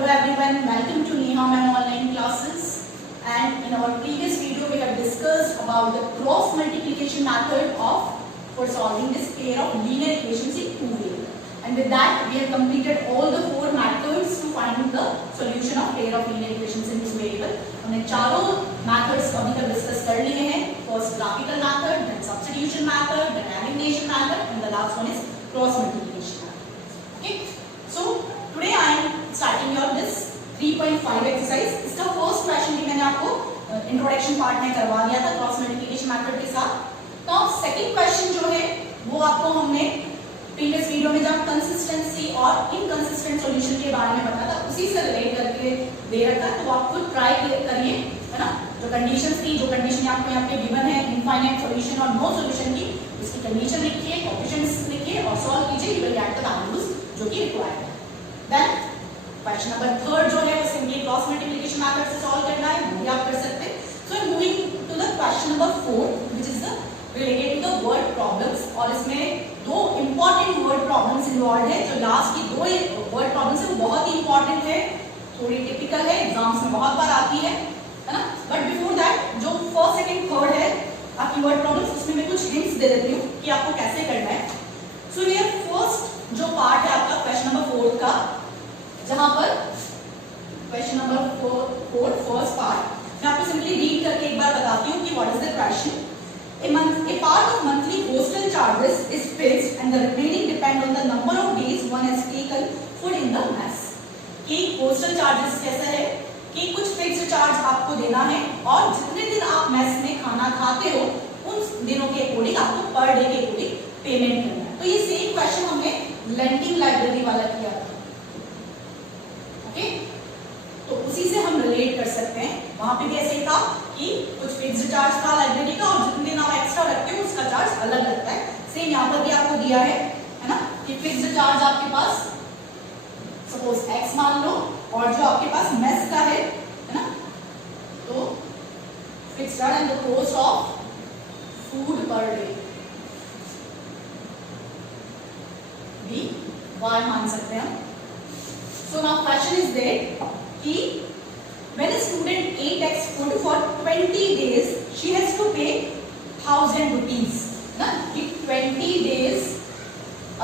Hello everyone, welcome to Neha Ma'am online classes. And in our previous video we have discussed about the cross multiplication method for solving this pair of linear equations in two variables. And with that we have completed all the four methods to find the solution of pair of linear equations in two variables. हमने चारों methods अभी तक discuss कर लिए हैं. First graphical method, then substitution method, then elimination method, and the last one is cross multiplication method. Okay, so today I am starting your this 3.5 exercise. इसका first question भी मैंने आपको इंट्रोडक्शन पार्ट में करवा दिया था क्रॉस मल्टीप्लिकेशन मेथड के साथ. तो सेकंड क्वेश्चन जो है वो आपको हमने प्रीवियस वीडियो में जब कंसिस्टेंसी और इनकंसिस्टेंट सॉल्यूशन के बारे में बताया था उसी से रिलेट करके दे रखा है. तो आप खुद ट्राई करिए, है ना. जो कंडीशंस थी, जो कंडीशन आपको यहाँ पे गिवन है इनफाइनाइट सॉल्यूशन और नो सॉल्यूशन की, इसकी कंडीशन लिखिए, कोएफिशिएंट्स लिखिए और सॉल्व कीजिए. You will get the values जो कि रिक्वायर्ड है. देन क्वेश्चन नंबर थर्ड जो है वो सिंपली क्रॉस मल्टीप्लिकेशन मेथड से सॉल्व करना है, वो भी आप कर सकते हैं. So moving to the question number 4 which is the related to the word problems. और इसमें दो इंपॉर्टेंट वर्ड प्रॉब्लम्स इन्वॉल्व है. जो लास्ट की दो वर्ड प्रॉब्लम्स है वो बहुत ही इंपॉर्टेंट है, थोड़ी टिपिकल है, एग्जाम्स में बहुत बार आती है ना. बट बिफोर दैट जो फर्स्ट सेकंड थर्ड है आपकी वर्ड प्रॉब्लम्स, उसमें मैं कुछ हिंट्स दे देती हूँ कि आपको कैसे करना है. सो हियर फर्स्ट जो पार्ट है आपका क्वेश्चन नंबर 4 का, जहां पर क्वेश्चन नंबर 4 फर्स्ट पार्ट मैं आपको सिंपली रीड करके एक बार बताती हूँ कि what is the question. A part of monthly postal charges is fixed and the remaining depend on the number of days one has taken food in the mess. कि postal charges कैसा है कि कुछ फिक्स्ड चार्ज आपको देना है और जितने दिन आप मेस में खाना खाते हो उन दिनों के अकॉर्डिंग आपको पर डे के अकॉर्डिंग पेमेंट करना है. तो ये सेम क्वेश्चन हमने लेंडिंग लाइब्रेरी वाला किया था. ओके, तो उसी से हम रिलेट कर सकते हैं. वहां पे भी ऐसे ही था कि कुछ फिक्स्ड चार्ज था लाइब्रेरी का और जितने दिन आप एक्स्ट्रा रखते हो उसका चार्ज अलग लगता है. सेम यहाँ पर भी आपको दिया है ना, कि फिक्स्ड चार्ज आपके पास सपोज x मान लो और जो आपके पास मेस का है ना, तो fixed charge and the cost of food per day भी y मान सकते हैं हम. So now question is there कि when a student takes food for 20 days, she has to pay 1000 rupees. ना कि 20 days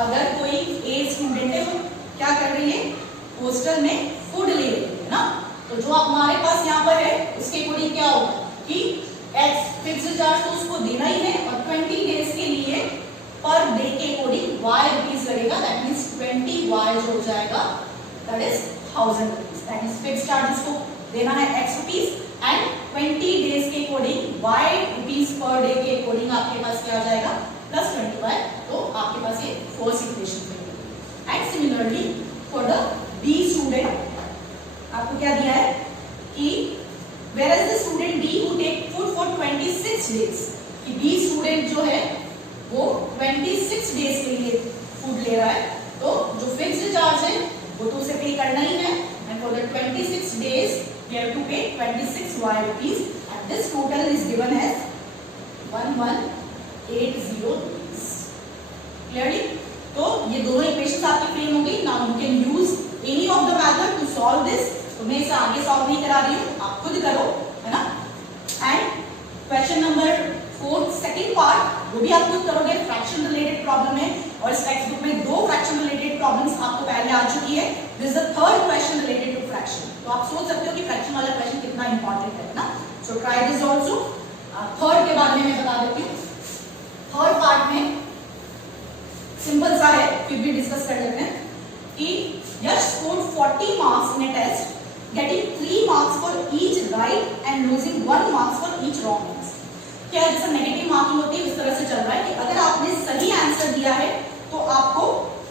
अगर कोई A स्टूडेंट है वो क्या कर रही है, हॉस्टल में फूड ले रही है ना. तो जो हमारे पास यहाँ पर है उसके अकॉर्डिंग क्या होगा कि x फिक्स्ड चार्ज तो उसको देना ही है और 20 डेज के लिए पर डे के अकॉर्डिंग y रुपीज लगेगा. दैट मींस 20y जो हो जाएगा that is 1000 rupees. That means fixed charge उसको देना है x रुपीज एंड 20 डेज के according y rupees per day के अकॉर्डिंग आपके पास क्या आ जाएगा प्लस 20y. तो आपके पास ये फर्स्ट इक्वेशन है. And similarly for the b student आपको क्या दिया है कि whereas the student D who take food for 26 days, कि b स्टूडेंट जो है वो 26 डेज के लिए फूड ले रहा है. तो जो फिक्स्ड चार्ज है वो तो उसे पे करना ही है and for the 26 days we have to pay 26y rupees and this total is given as 1180 rupees. Clearly? तो ये दोनों इक्वेशंस आपकी फ्रेम हो गई. Now you can use any of the method to solve this. तो मैं इसे आगे सॉल्व नहीं करा रही हूँ, आप खुद करो, है ना. And question number 4 second part वो भी आप खुद करोगे. फ्रैक्शन रिलेटेड प्रॉब्लम है और इस टेक्स्ट बुक में दो फ्रैक्शन रिलेटेड प्रॉब्लम्स आपको पहले आ चुकी है. This is the third question related to fraction. तो आप सोच सकते हो कि फ्रैक्शन वाला क्वेश्चन कितना इंपॉर्टेंट है ना. So try this also. Third के बारे में मैं बता देती हूँ. थर्ड पार्ट में सिंपल सा है, फिर भी डिस्कस कर लेते हैं कि Yash scored 40 marks in a test getting 3 marks for each right and losing 1 marks for each wrong answer. क्या जैसे नेगेटिव मार्किंग होती है उस तरह से चल रहा है कि अगर आपने सही आंसर दिया है तो आपको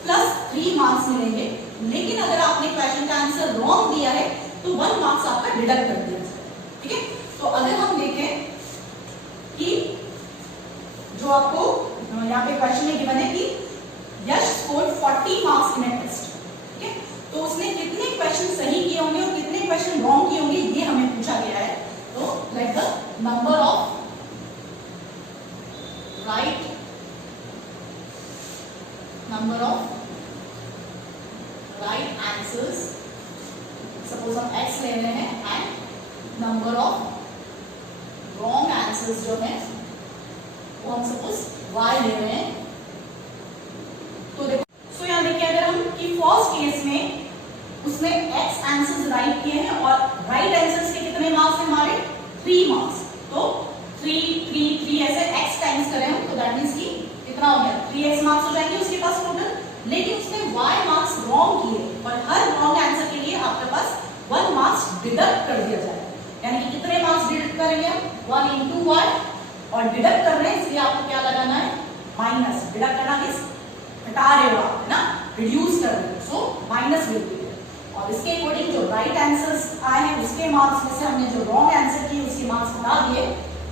+3 मार्क्स मिलेंगे, लेकिन अगर आपने क्वेश्चन का आंसर रॉन्ग दिया है तो 1 मार्क्स आपका डिडक्ट कर दिया जाएगा. ठीक है, तो अगर हम देखें कि जो आपको यहाँ पे क्वेश्चन में गिवन है कि Yash scored 40 marks in a test. ठीक है, तो उसने कितने क्वेश्चन सही किए होंगे और कितने क्वेश्चन रॉन्ग किए होंगे ये हमें पूछा गया है. तो like the number of right answers suppose हम x ले रहे हैं and number of wrong answers जो है वो हम सपोज y ले रहे हैं। तो देखो सो यहाँ देखिए अगर हम कि फर्स्ट केस में उसने x आंसर्स राइट किए हैं और राइट आंसर्स के कितने मार्क्स हैं हमारे 3 मार्क्स। तो 3 3 3 ऐसे x टाइम्स करें हम तो दैट मींस कि कितना हो गया 3x मार्क्स हो जाएंगे उसके पास टोटल। लेकिन उसने y मार्क्स रॉन्ग किए और हर रॉन्ग आंसर के लिए आपके पास 1 मार्क्स डिडक्ट कर दिया जाएगा। यानी कि कितने मार्क्स डिडक्ट करेंगे हम 1 into y और डिडक्ट कर रहे हैं इसलिए आपको क्या लगाना है माइनस। डिडक्ट करना किस हटा रहे हो आप है ना, रिड्यूस कर रहे हो, so minus will be there. और इसके अकॉर्डिंग जो राइट आंसर्स आए हैं उसके मार्क्स में से हमने जो रॉन्ग आंसर किए उसके मार्क्स हटा दिए,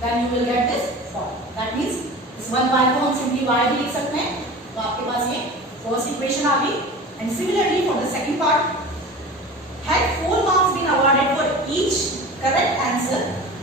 then you will get this form. That means इस 1y को हम सिंपली y भी लिख सकते हैं। तो आपके पास ये फर्स्ट इक्वेशन आ गई। And similarly for the second part, had 4 marks been awarded for each correct answer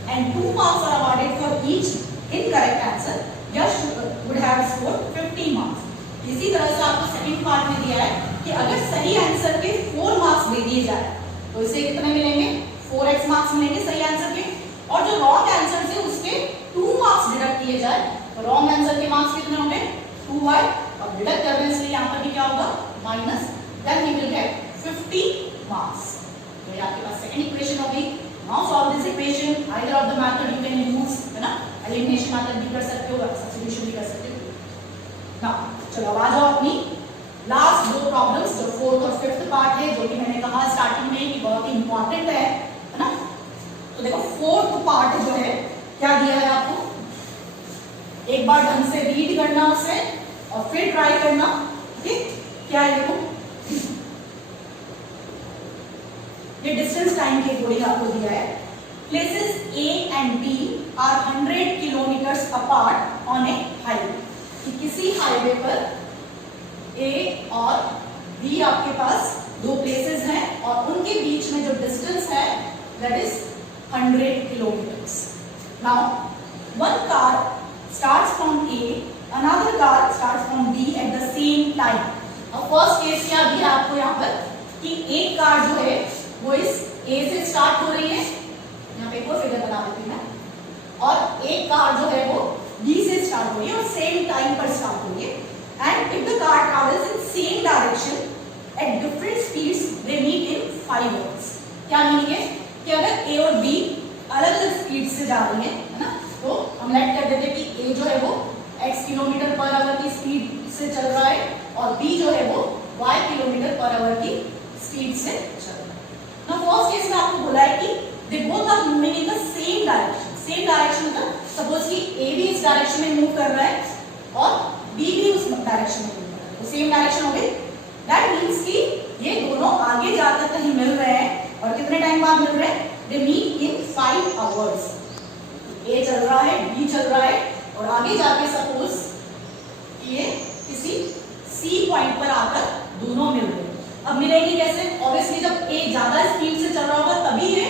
and 2 marks are awarded for each incorrect answer, Yash would have scored 50 marks. इसी तरह से आपको सेकंड पार्ट में दिया है कि अगर सही आंसर के 4 मार्क्स दे दिए जाए तो इसे कितने मिलेंगे 4x मार्क्स मिलेंगे सही आंसर के, और जो रॉन्ग आंसर से उसके 2 मार्क्स डिडक्ट किए जाए तो रॉन्ग आंसर के मार्क्स कितने होंगे 2y, और डिडक्ट करने से यहाँ पर भी क्या होगा minus, then he will get 50 marks. तो ये आपके पास सेकंड इक्वेशन होगी। Now solve this equation, either of the method you can use है ना, एलिमिनेशन मेथड भी कर सकते हो, सब्स्टिट्यूशन भी कर सकते हो। नाउ चलो अब आ जाओ अपनी लास्ट 2 प्रॉब्लम्स जो फोर्थ और फिफ्थ पार्ट है, जो कि मैंने कहा स्टार्टिंग में कि बहुत ही इंपॉर्टेंट है ना। तो देखो फोर्थ पार्ट जो है क्या दिया है आपको, एक बार ढंग से रीड करना उसे और फिर ट्राई करना। ठीक, क्या है देखो, ये डिस्टेंस टाइम के अकॉर्डिंग आपको दिया है। Places A and B are 100 kilometres apart on A highway, कि किसी हाईवे पर A और B आपके पास 2 प्लेसेस हैं और उनके बीच में जो डिस्टेंस है that is 100 kilometres. Now one car starts from A, another car starts from B at the same time। अब फर्स्ट केस क्या दिया आपको यहाँ पर कि एक कार जो है वो इस A से स्टार्ट हो रही है, यहाँ पे एक और फिगर बना देती हूँ मैं, और एक कार जो है वो B से स्टार्ट हो रही है और सेम टाइम पर स्टार्ट हो रही है। And if the car travels in same direction at different speeds they meet in 5 hours। क्या मीनिंग है कि अगर A और B अलग अलग स्पीड से जा रही है ना, तो हम लेट कर देते हैं कि A जो है वो x किलोमीटर पर आवर की स्पीड से चल रहा है और B जो है वो y किलोमीटर पर आवर की स्पीड से चल रहा है। ना फर्स्ट केस में आपको बोला है कि they both are moving in the same direction. Same direction मतलब सपोज कि A भी इस डायरेक्शन में मूव कर रहा है और B भी उस डायरेक्शन में मूव कर रहा है, तो सेम डायरेक्शन हो गई। दैट मींस कि ये दोनों आगे जाकर कहीं मिल रहे हैं और कितने टाइम बाद मिल रहे हैं, they meet in 5 hours। A चल रहा है, B चल रहा है और आगे जाके सपोज ये किसी C पॉइंट पर आकर दोनों मिल रहे हैं। अब मिलेंगे कैसे, ऑब्वियसली जब A ज्यादा स्पीड से चल रहा होगा तभी ये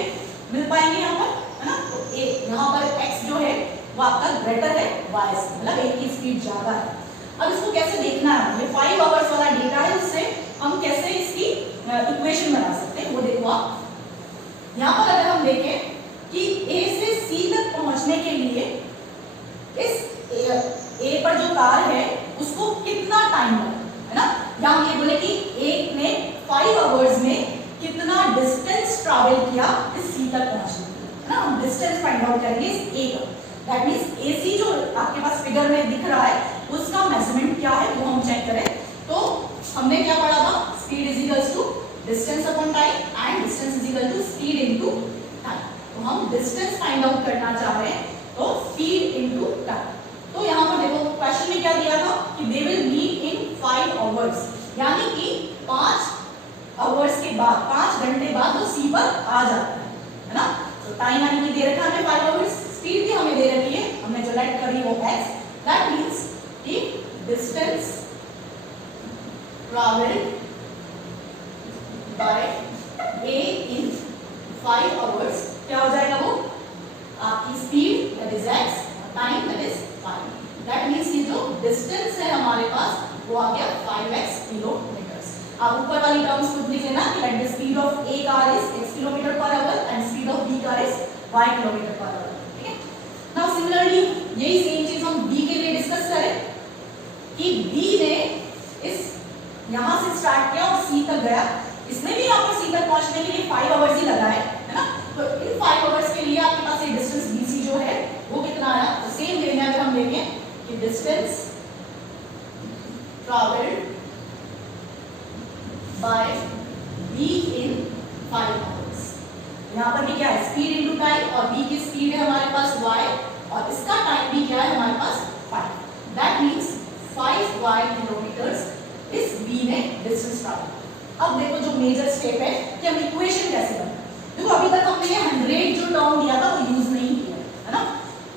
मिल पाएंगे यहाँ पर है ना। तो A यहाँ पर x जो है वो आपका ग्रेटर है y से, मतलब A की स्पीड ज्यादा है। अब इसको कैसे देखना है, ये 5 hours वाला डेटा है, उससे हम कैसे इसकी इक्वेशन बना सकते हैं वो देखो आप। यहाँ पर अगर हम देखें कि A से C तक पहुंचने के लिए इस A पर जो कार है उसको कितना टाइम लगा है ना, या हम ये बोले कि एक ने 5 hours में कितना डिस्टेंस ट्रैवल किया इस C तक पहुंचने के लिए है ना। हम डिस्टेंस फाइंड आउट करेंगे इस A का। दैट मींस AC जो आपके पास फिगर में दिख रहा है उसका मेजरमेंट क्या है वो हम चेक करें। तो हमने क्या पढ़ा था, speed is equals to distance upon time and distance is equal to speed into time. तो हम डिस्टेंस फाइंड आउट करना चाह रहे हैं तो स्पीड इनटू टाइम। तो यहाँ पर देखो क्वेश्चन में क्या दिया था कि they will meet in 5 hours, यानी कि 5 hours के बाद 5 घंटे बाद वो C पर आ जाता है ना। तो टाइम यानी कि दे रखा है 5 hours, स्पीड भी हमें दे रखी है, हमने जो लेट करी वो x। दैट मींस कि distance travelled bye A in 5 hours क्या हो जाएगा, वो आपकी speed that is x, time that is 5। That means ये जो डिस्टेंस है हमारे पास वो आ गया 5x किलोमीटर्स। आप ऊपर वाली टर्म्स खुद लिख लेना कि the speed of A car is x kilometre per hour and speed of B car is y kilometre per hour. ठीक है, नाउ सिमिलरली यही सेम चीज हम b के लिए डिस्कस करें कि b ने इस यहां से स्टार्ट किया और c तक गया, इसने भी यहाँ पर c तक पहुंचने के लिए 5 आवर्स ही लगाए, है ना। तो इन 5 आवर्स के लिए आपके पास एक डिस्टेंस bc जो है वो कितना आया, तो सेम वे में अगर हम देखें कि डिस्टेंस ट्रैवल्ड बाय b इन 5 आवर्स, यहाँ पर भी क्या है स्पीड इनटू टाइम, और b की स्पीड है हमारे पास y और इसका टाइम भी क्या है हमारे पास 5, दैट मींस 5y किलोमीटर्स इस b ने डिस्टेंस ट्रैवल। अब देखो जो मेजर स्टेप है कि हम इक्वेशन कैसे बनाएं। देखो अभी तक हमने ये 100 जो टर्म दिया था वो यूज नहीं किया है ना।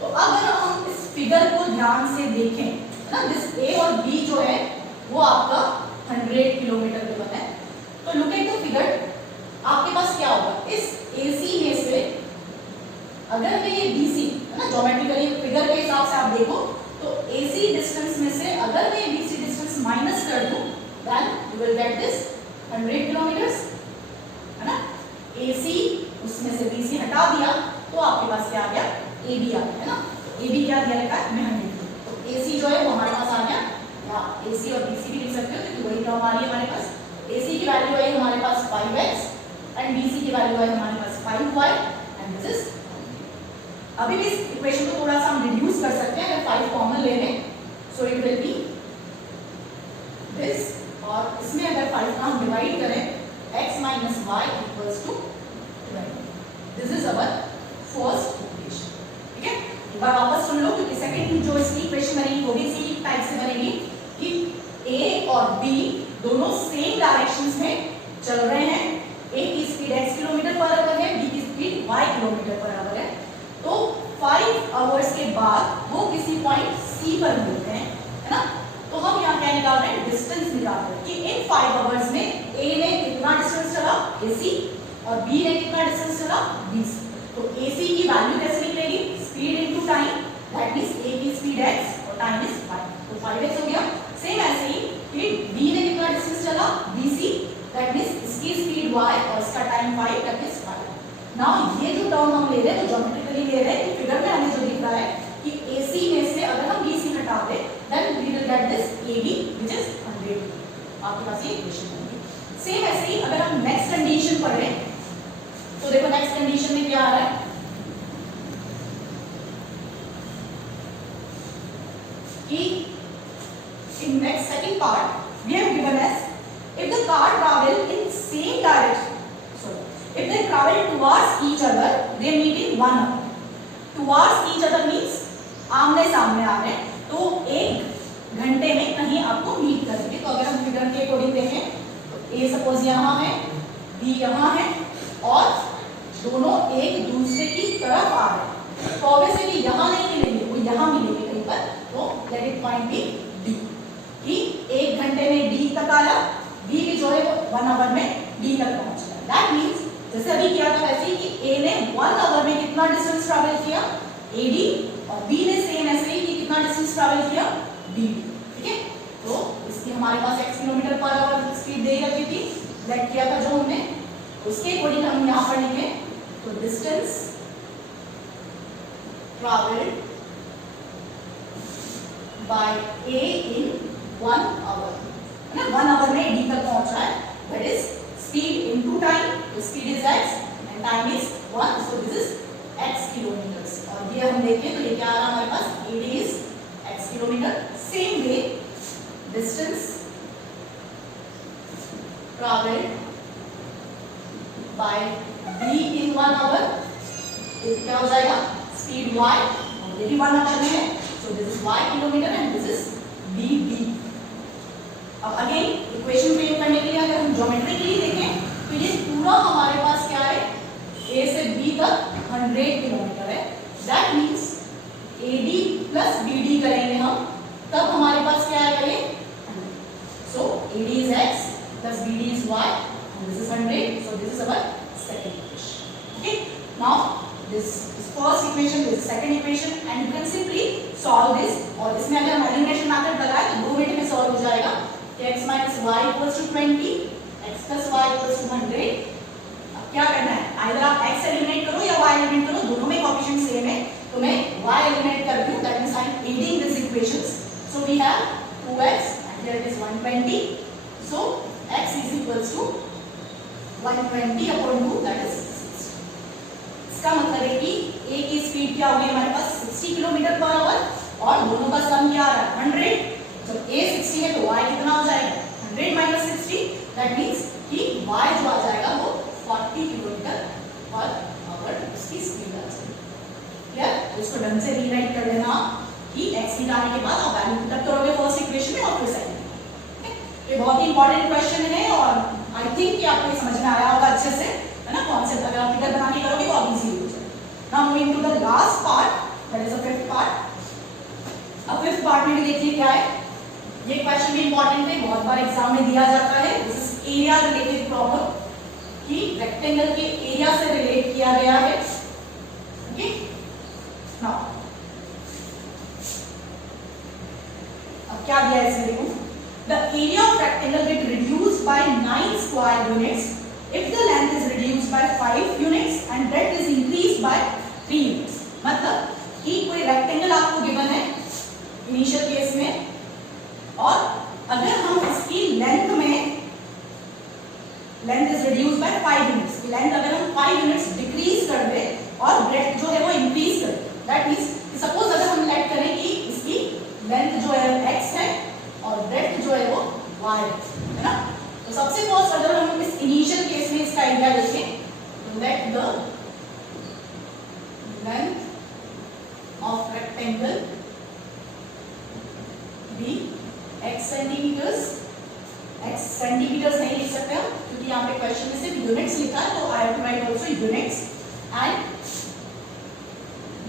तो अगर हम इस फिगर को ध्यान से देखें, है ना, दिस a और b जो है वो आपका 100 किलोमीटर के बना है। तो लुक एट द फिगर, आपके पास क्या होगा, इस AC में से अगर मैं ये BC, है ना, ज्योमेट्रिकली फिगर के हिसाब से आप देखो तो AC डिस्टेंस में से अगर मैं BC डिस्टेंस माइनस कर दूं then you will get this 100 kilometres, है ना। AC उसमें से BC हटा दिया तो आपके पास क्या आ गया, AB आ गया, है ना। AB क्या दिया लिखा है, 100, तो AC जो है वो हमारे पास आ गया, या AC और BC भी लिख सकते हो क्योंकि वही टर्म आ रही है हमारे पास। AC की वैल्यू है हमारे पास 5x एंड BC की वैल्यू है हमारे पास 5y एंड दिस इज। अभी भी इस इक्वेशन को थोड़ा सा हम रिड्यूस कर सकते हैं अगर 5 कॉमन ले लें, so it will be this, और इसमें अगर 5 का हम डिवाइड करें x minus y equals to 12, this is our first equation. ठीक है, एक बार वापस सुन लो क्योंकि सेकंड जो इसकी इक्वेशन बनेगी वो भी इसी टाइप से बनेगी कि a और b दोनों सेम डायरेक्शंस में चल रहे हैं, a की speed x kilometre per our है, b की speed y kilometre per our है। तो 5 आवर्स के बाद वो किसी पॉइंट c पर मिलते हैं, है ना। तो हम यहाँ क्या निकाल रहे हैं, डिस्टेंस निकाल रहे हैं कि इन 5 आवर्स में a ने कितना डिस्टेंस चला AC और b ने कितना डिस्टेंस चला BC। तो AC की वैल्यू कैसे निकलेगी, speed into time, that means a की स्पीड x और टाइम इज 5, तो 5x हो गया। सेम ऐसे ही कि b ने कितना डिस्टेंस चला BC, दैट मींस इसकी स्पीड y और इसका टाइम 5, दैट इज 5। नाउ ये जो टर्म हम ले रहे हैं तो ज्योमेट्रिकली ले रहे हैं कि फिगर में हमें जो दिख रहा है कि AC में से अगर हम BC हटा दें then we will get this AB which is 100। आपके पास ये इक्वेशन होगी। सेम ऐसे ही अगर हम नेक्स्ट कंडीशन पढ़ें तो देखो नेक्स्ट कंडीशन में क्या आ रहा है कि in next second part we have given as if the car travel in same direction, sorry, if they travel towards each other they meet in 1 hour। towards each other means आमने सामने आ रहे हैं तो 1 घंटे में कहीं आपको मीट करेंगे। तो अगर हम फिगर के अकॉर्डिंग देखें तो A सपोज यहाँ है, B यहाँ है और दोनों एक दूसरे की तरफ आ रहे हैं, तो ऑब्वियसली यहाँ नहीं मिलेंगे, वो यहाँ मिलेंगे कहीं पर, तो let it point B D कि 1 घंटे में D तक आया, B भी जो है वो 1 आवर में D तक पहुंच गया। दैट मींस जैसे अभी किया था वैसे ही कि A ने 1 आवर में कितना डिस्टेंस ट्रैवल किया AD और B ने सेम ऐसे ही कि कितना डिस्टेंस ट्रैवल किया BD। ठीक है, तो इसकी हमारे पास x kilometre per hour speed दे रखी थी, लेट किया था जो हमने, उसके अकॉर्डिंग हम यहाँ पर लिखे तो distance travelled bye A in 1 hour, है ना। 1 आवर में D तक पहुंच रहा है, that is speed into time, तो speed is x and time is 1, so this is x kilometres. और ये हम देखें तो ये क्या आ रहा है हमारे पास, AD is x kilometre. Same way distance travelled bye B in 1 hour, क्या हो जाएगा, स्पीड y और ये भी 1 आवर में है, सो this is y kilometre and this is BD। अब अगेन इक्वेशन फ्रेम करने के लिए अगर हम ज्योमेट्रिकली देखें तो ये पूरा हमारे पास क्या है, A से B तक 100 किलोमीटर है, that means AD plus BD करेंगे हम तब हमारे पास क्या आएगा ये 100। सो AD is x plus BD is y and this is 100, so this is our second equation। Okay, now this is first equation, this is second equation and you can simply solve this। और इसमें अगर हम elimination method लगाए तो 2 minute में solve हो जाएगा कि x minus y equals to 20 x plus y equals to 100। अब क्या करना है, आइदर आप x एलिमिनेट करो या y एलिमिनेट करो, दोनों में कोएफिशिएंट सेम है, तो मैं y एलिमिनेट कर दूं, that means I am adding this equations. So we have 2x and here it is 120, so x is equals to 120 upon 2, that is 60। इसका मतलब है कि a की स्पीड क्या होगी हमारे पास 60 किलोमीटर पर आवर और दोनों का सम क्या आ रहा है 100। जब a 60 है तो y कितना हो जाएगा 100 minus 60, दैट मींस कि y जो आ जाएगा वो 40 किलोमीटर पर आवर उसकी स्पीड आ जाएगी। क्लियर? तो इसको ढंग से रीराइट कर लेना कि x निकालने के बाद आप वैल्यू पुट करोगे फर्स्ट इक्वेशन में और फिर सेकंड में। ये बहुत ही इंपॉर्टेंट क्वेश्चन है और आई थिंक कि आपको ये समझ में आया होगा अच्छे से, है ना? कॉन्सेप्ट अगर आप फिगर बना के करोगे तो इजी हो जाएगा। Now moving to the last part, that is the fifth part. अब फिफ्थ पार्ट में भी देखिए क्या है, ये क्वेश्चन भी इंपॉर्टेंट है, बहुत बार एग्जाम में दिया जाता है। This is area related problem, कि रेक्टेंगल के एरिया से रिलेट किया गया है। ओके, नाउ अब क्या दिया है इसमें देखो, the area of rectangle get reduced by 9 square units if the length is reduced by 5 units and breadth is increased by 3 units। मतलब कि कोई रेक्टेंगल आपको गिवन है इनिशियल केस में, और अगर हम इसकी length is reduce by 5 units, length अगर हम 5 यूनिट्स डिक्रीज कर दे और ब्रेड्थ जो है वो इंक्रीज कर दे, दैट मींस सपोज अगर हम लेट करें कि इसकी लेंथ जो है x है और ब्रेड्थ जो है वो y है ना? तो सबसे फर्स्ट अगर हम इस इनिशियल केस में इसका एरिया देखें, let the length of rectangle be x centimetres. x centimetres नहीं लिख सकते हम क्योंकि यहाँ पे क्वेश्चन में सिर्फ यूनिट्स लिखा है, तो I have to write also units and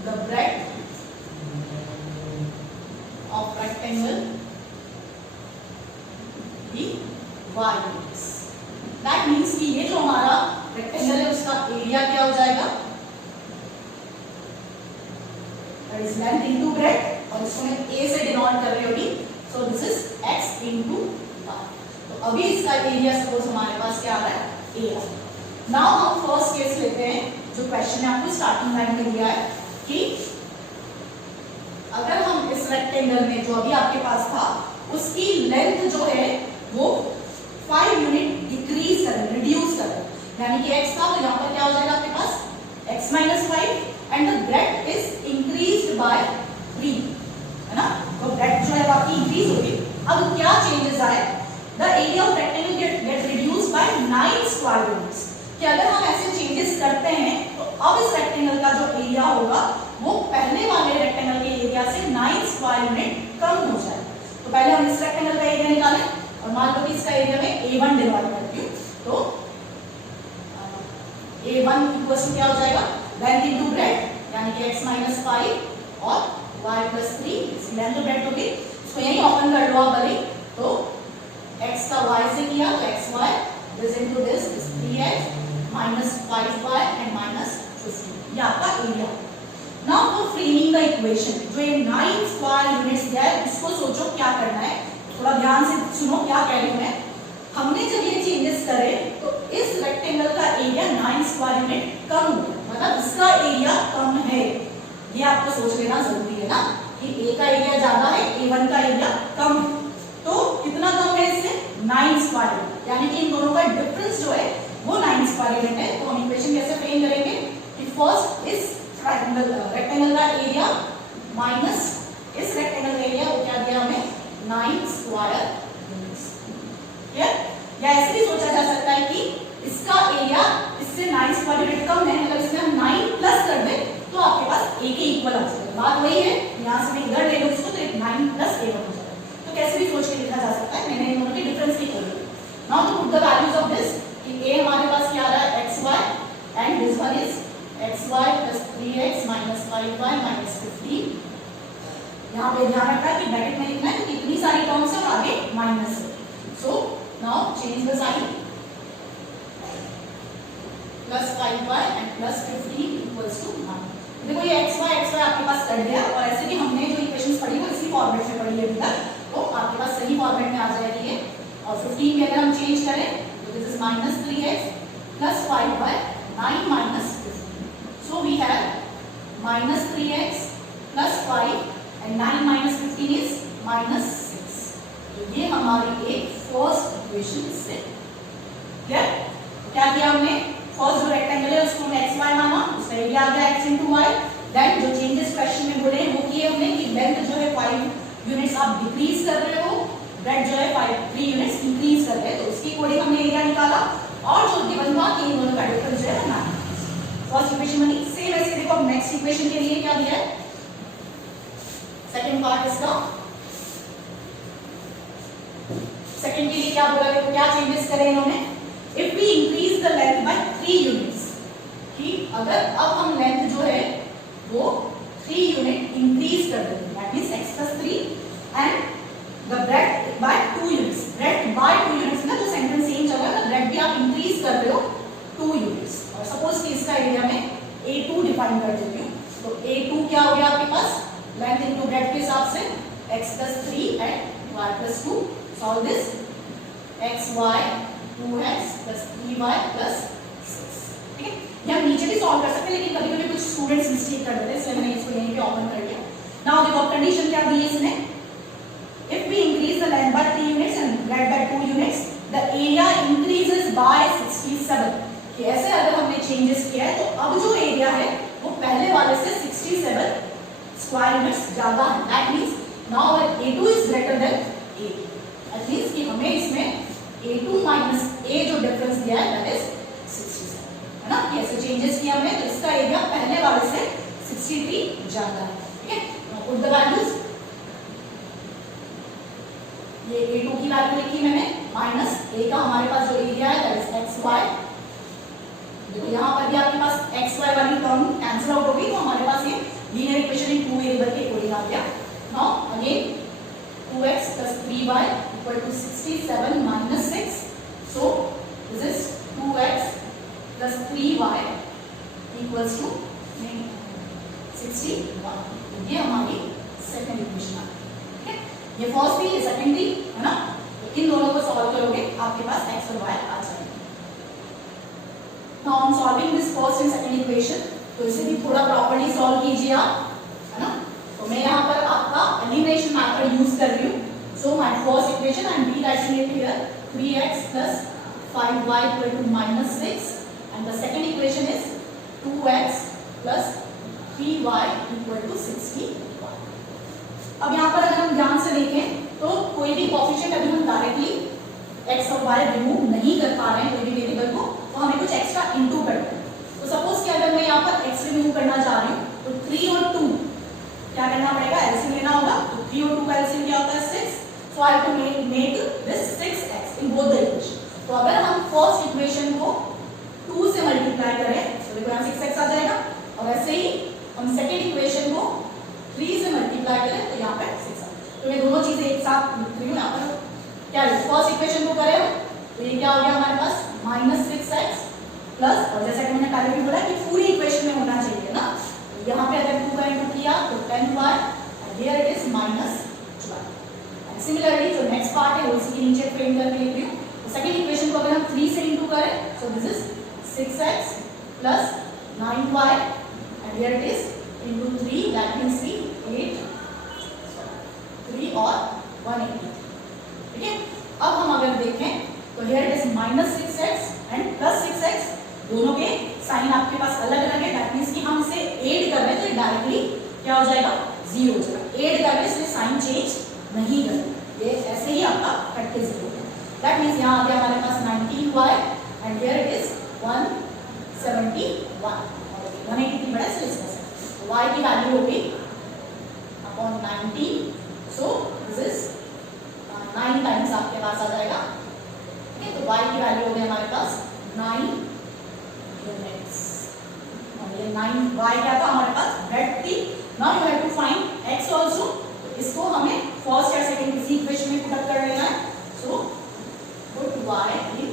the breadth of rectangle भी y units। That means कि ये जो हमारा रेक्टेंगल है उसका एरिया क्या हो जाएगा, that is length into breadth, और इसको मैं a से डिनोट कर रही होगी, so this is x into y। तो अभी इसका एरिया सपोज हमारे पास क्या आ रहा है a। नाउ हम फर्स्ट केस लेते हैं जो क्वेश्चन ने आपको स्टार्टिंग लाइन में दिया है कि अगर हम इस रेक्टेंगल में जो अभी आपके पास था उसकी लेंथ जो है वो 5 यूनिट डिक्रीज करें, रिड्यूस करें, यानी कि x था तो यहाँ पर क्या हो जाएगा आपके पास x minus 5 and the breadth is increased by 3, है ना? तो ब्रेड्थ जो है वो आपकी इंक्रीज होगी। अब क्या चेंजेस आए, the area of rectangle gate reduced by 9 square units, कि अगर हम ऐसे चेंजेस करते हैं तो अब इस रेक्टेंगल का जो एरिया होगा वो पहले वाले रेक्टेंगल के एरिया से 9 स्क्वायर यूनिट कम हो जाए। तो पहले हम इस रेक्टेंगल का एरिया निकालें और मान लो कि इसका एरिया में a1 डिवाइड करती हूँ, तो a1 इक्वल्स टू क्या हो जाएगा लेंथ इनटू ब्रेड्थ, यानी कि x minus 5 और y plus 3, इसकी लेंथ और ब्रेड्थ होगी। इसको यहीं ओपन कर लो आप भले, तो x का y से किया तो xy, this into this is 3x minus 5y and minus 15, ये आपका area. Now for framing the equation, जो ये 9 स्क्वायर यूनिट्स दिया है इसको सोचो क्या करना है, थोड़ा ध्यान से सुनो क्या कह रही हूँ मैं। हमने जब ये चेंजेस करे तो इस रेक्टेंगल का एरिया 9 स्क्वायर यूनिट कम हो गया, मतलब इसका एरिया कम है, ये आपको सोच लेना जरूरी है ना कि a का एरिया ज्यादा है, a1 का एरिया कम है। तो कितना कम है इससे 9 स्क्वायर यूनिट, यानी कि इन दोनों का डिफरेंस जो है वो 9 स्क्वायर यूनिट है। तो हम इक्वेशन कैसे फ्रेम करेंगे कि फर्स्ट इस रेक्टेंगल का एरिया माइनस इस रेक्टेंगल का एरिया, वो क्या दिया हमें 9 स्क्वायर यूनिट्स। क्लियर? या ऐसे भी सोचा जा सकता है कि इसका एरिया इससे 9 स्क्वायर यूनिट कम है, मतलब इसमें हम 9 प्लस कर दें तो आपके पास a के इक्वल आ जाएगा। बात वही है, यहाँ से मैं इधर ले लूँ इसको तो 9 प्लस a1 हो जाएगा। तो कैसे भी सोच के लिखा जा सकता है, मैंने इन दोनों के डिफरेंस की कर दी। Now to put the values of this, कि a हमारे पास क्या आ रहा है xy and this one is xy plus 3x minus 5y minus 15। यहाँ पे ध्यान रखना है कि ब्रैकेट में लिखना है तो कितनी सारी टर्म्स है और आगे माइनस है। So now change the sign, plus 5y and plus 15 equals to 1। देखो ये xy आपके पास कट गया, और ऐसे भी हमने जो इक्वेशंस पढ़ी वो इसी फॉर्मेट में पढ़ी है अभी तक, तो आपके पास सही फॉर्मेट में आ जाएगी ये। और 15 में अगर हम चेंज करें तो this is is minus 3x plus 5y 9 minus 15. So we have minus 3x plus 5 and 9 minus 15 is minus 6. तो ये हमारी एक फर्स्ट इक्वेशन से क्लियर। क्या किया हमने, फर्स्ट जो रेक्टेंगल है उसको हमने xy माना, उसका एरिया आ गया x into y। देन जो चेंजेस क्वेश्चन में बोले वो किए हमने कि लेंथ जो है 5 यूनिट्स आप डिक्रीज कर रहे हो, ब्रेड जो है 3 यूनिट्स इंक्रीज कर रहे हैं, तो उसके अकॉर्डिंग हमने एरिया निकाला और जो गिवन था कि इन दोनों का डिफरेंस जो है 9। फर्स्ट इक्वेशन बनी। सेम ऐसे देखो अब नेक्स्ट इक्वेशन के लिए क्या दिया है, सेकंड पार्ट इसका, सेकंड के लिए क्या बोला, देखो क्या चेंजेस करे इन्होंने। If we increase the length by 3 units, कि अगर अब हम लेंथ जो है वो 3 यूनिट इंक्रीज कर देंगे, that means x plus 3 and the breadth by 2 units, breadth by 2 units ना, तो सेंटेंस सेम चल रहा है, ब्रेड भी आप इंक्रीज कर रहे हो 2 यूनिट्स। और सपोज कि इसका एरिया में a2 डिफाइन कर देती हूँ, तो a2 क्या हो गया आपके पास, लेंथ इनटू ब्रेड के हिसाब से x plus 3 and y plus 2। Solve this, xy 2x plus 3y plus 6। ठीक है, ये हम नीचे भी सॉल्व कर सकते हैं, लेकिन कभी कभी कुछ स्टूडेंट्स मिस्टेक कर देते हैं, इसलिए मैंने इसको यहीं पे ओपन कर दिया। नाउ देखो कंडीशन क्या दी है इसने, if we increase the length by 3 units and breadth by 2 units the area increases by 67। कि ऐसे अगर हमने चेंजेस किया है तो अब जो एरिया है वो पहले वाले से 67 स्क्वायर यूनिट्स ज्यादा है। That means now a2 is greater than a। That means कि हमें इसमें a2 माइनस a जो डिफरेंस दिया है दैट इज 67, है ना। कि ऐसे चेंजेस किया हमने तो इसका एरिया पहले वाले से 63 ज्यादा है। ठीक है, पुट द वैल्यूज, ये a2 की वैल्यू लिखी मैंने, माइनस a का हमारे पास जो एरिया है दैट इज xy। देखो यहाँ पर भी आपके पास xy वाली टर्म कैंसिल आउट होगी, तो हमारे पास ये लीनियर इक्वेशन इन 2 वेरिएबल के अकॉर्डिंग आ गया। Now again 2x plus 3y equal to 67 minus 6. So this is 2x plus 3y equals to 61. ये हमारी सेकंड इक्वेशन आ गई। ठीक है, ये फर्स्ट थी, ये सेकंड थी, है ना। तो इन दोनों को सॉल्व करोगे आपके पास x और y आ जाएगा। Now I'm solving this first and second equation, तो इसे भी थोड़ा प्रॉपर्ली सॉल्व कीजिए आप, है ना। तो मैं यहाँ पर आपका एलिमिनेशन मेथड यूज कर रही हूँ। So my first equation I am rewriting it here, 3x plus 5y equal to minus 6 and the second equation is 2x plus 3y equal to 61। अब यहाँ पर अगर हम ध्यान से देखें तो कोई भी कोएफिशिएंट अभी हम डायरेक्टली x और y रिमूव नहीं कर पा रहे हैं कोई भी वेरिएबल को, तो हमें कुछ एक्स्ट्रा इनटू करना है। तो सपोज कि अगर मैं यहाँ पर x रिमूव करना चाह रही हूँ तो 3 और 2 क्या करना पड़ेगा, एलसीएम लेना होगा। तो 3 और 2 का एलसीएम क्या होता है 6, so I have to make this 6x in both the equation. तो अगर हम फर्स्ट इक्वेशन को 2 से मल्टीप्लाई करें तो देखो यहाँ 6x आ जाएगा, और ऐसे ही हम सेकेंड इक्वेशन को 3 से मल्टीप्लाई करें तो यहाँ पे 6 आ जाएगा। तो मैं दोनों चीजें एक साथ लिख रही हूँ यहाँ पर। क्या फर्स्ट इक्वेशन को करें तो ये क्या हो गया हमारे पास माइनस 6x प्लस, और जैसा कि मैंने पहले भी बोला कि पूरी इक्वेशन में होना चाहिए ना, तो यहाँ पे अगर 2 का इंटू किया तो 10y and here it is minus 12। and similarly जो नेक्स्ट पार्ट है वो इसी के नीचे फ्रेम करके लिख रही हूँ। तो सेकंड इक्वेशन को अगर हम 3 से इंटू करें so this is 6x plus 9y and here it is into 3, that means 3 और 180। ठीक है, अब हम अगर देखें तो here it is minus 6x and plus 6x, दोनों के साइन आपके पास अलग अलग है। दैट मींस कि हम इसे ऐड कर रहे हैं तो डायरेक्टली क्या हो जाएगा 0 हो जाएगा। ऐड कर रहे हैं इसलिए साइन चेंज नहीं कर रहे, ये ऐसे ही आपका कट के 0 है। दैट मींस यहाँ आ गया हमारे पास 19y and here it is 171, 183 बड़ा इसलिए इसका y की वैल्यू होगी upon 19, so this is 9 times आपके पास आ जाएगा। ठीक है, तो y की वैल्यू हो गई हमारे पास 9 यूनिट्स, और ये 9y क्या था हमारे पास ब्रेड थी। Now you have to find x also, तो इसको हमें फर्स्ट या सेकंड किसी इक्वेशन में पुट अप कर लेना है। So put y in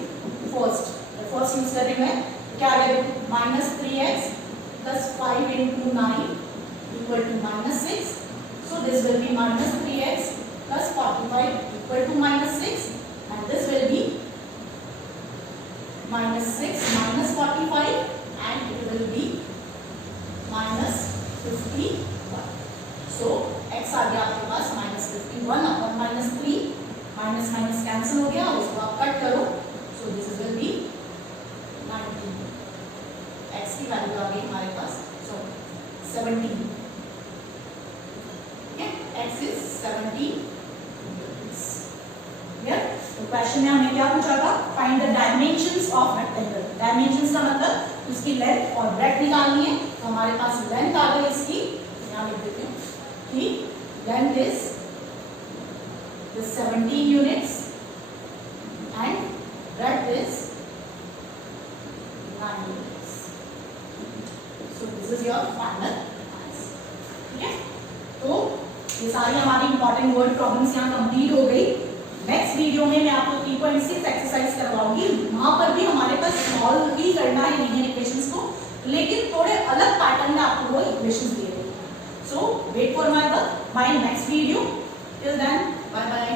first use कर रही हूं मैं, क्या आ गया minus 3x plus 5 into 9 equal to minus 6, so this will be minus 3x plus 45 equal to minus 6 and this will be 6 minus 45 and it will be minus 51. So x आ गया आपके पास minus 51 upon minus 3, minus minus cancel हो गया, उसको आप cut करो, so this will be 19. x की value आ गई हमारे पास, so 17. Okay, x is 17 units. Clear? तो क्वेश्चन में हमें क्या पूछा था? Find the dimensions of rectangle. Dimensions का मतलब उसकी लेंथ और ब्रेड्थ निकालनी है. तो हमारे पास लेंथ आ गई इसकी, यहाँ लिख देती हूँ कि length is 17 units and breadth is 9 units. So this is your final answer. ठीक है, तो ये सारी हमारी इंपॉर्टेंट वर्ड प्रॉब्लम्स यहाँ कंप्लीट हो गई. नेक्स्ट वीडियो में मैं आपको 3.6 एक्सरसाइज करवाऊंगी. वहां पर भी हमारे पास सॉल्व ही करना है लीनियर इक्वेशंस को, लेकिन थोड़े अलग पैटर्न में आपको वो इक्वेशंस दे रहे हैं. So wait for my next video. Till then, bye bye.